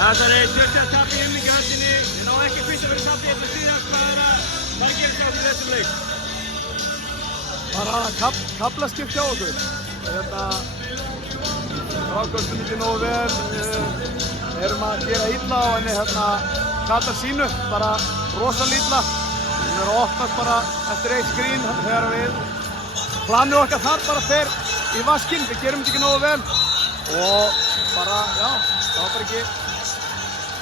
Það er sjálfsagt tap í umhyggjuhöndinni, en á ekki fyrst að vera tap í þetta síðast. Hvað gerist það í þessum leik? Bara kaflaskipt hjá okkur. Frákvöldum ekki nógu vel, erum að gera illa á henni Katar sínu, bara rosalega illa. Hún er að opnast bara eftir eitt skrín þegar við planið okkar þar bara fer í vaskinn, við gerum þetta ekki nógu vel og bara, já, það var bara ekki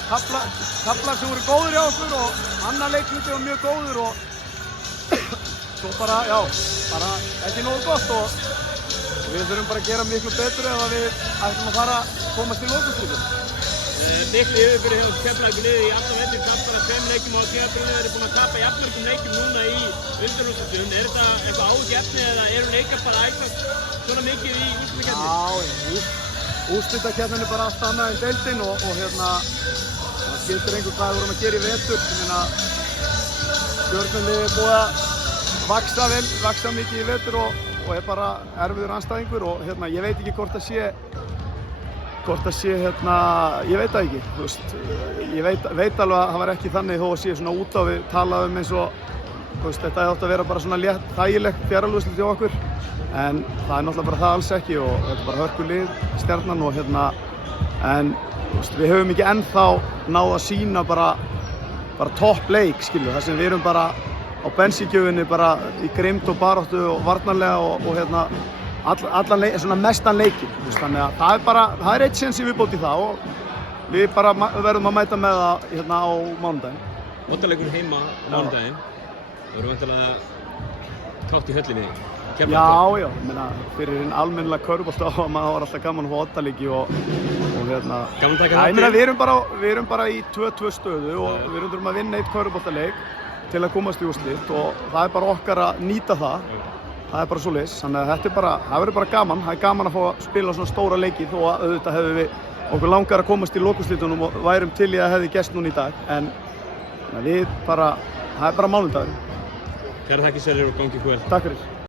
kaflar sem voru góðir hjá okkur og annar leikluti var mjög góður og svo bara, já, bara ekki nógu gott og við þurfum bara að gera miklu betur ef við ætlum að fara að komast í lokaúrslitin. Miklu yfirbyrði hjá Keflavíkurliðið í allan vetur, tap bara 5 leikjum á tímabilinu, þeir eru búin að tapa jafnmörgum leikjum núna í undanúrslitum. Er þetta eitthvað áhyggjuefni eða eru leikar bara að æxlast svona mikið í úrslitakeppninni? Já, úrslitakeppnin er bara allt annað en deildin og það skiptir engu hvað við vorum að gera í vetur. Stjörnuliðið er búið að vaxa mikið í vetur og er bara erfiður andstæðingur og ég veit ekki hvort það sé, ég veit það ekki, þú veist, ég veit alveg að það var ekki þannig þó að sé svona út á við talaðum eins og, þú veist, þetta átt að vera bara svona þægilegt fjarlúrslit hjá okkur en það er náttúrulega bara það alls ekki og þetta er bara hörkulið, Stjarnan og en, þú veist, við höfum ekki ennþá náð að sýna bara topp leik, skilju, þar sem við erum bara á bensíngjöfinni bara í grimmd og baráttu og varnarlega og allan svona mestan leikinn, þannig að það er eitt séns í viðbót í það og við bara verðum að mæta með það á mánudaginn. Oddaleikur heima á mánudaginn, það voru væntanlega kátt í höllinni. Já, ég meina fyrir hinn almennilega körfubolta þá var alltaf gaman að fá oddaleiki og gaman að taka þátt í? Ég meina við erum bara í 2-2 stöðu og við þurfum að vinna eitt körfuboltaleik til að komast í úrslit og það er bara okkar að nýta það. Það er bara svoleiðis, þannig að það verður bara gaman. Það er gaman að fá að spila svona stóra leiki þó að auðvitað hefðum við okkur langar að komast í lokaúrslitunum og værum til í að hefði gerst núna í dag. En það er bara mánudagur. Kærar þakkir fyrir og gangi ykkur vel. Takk fyrir.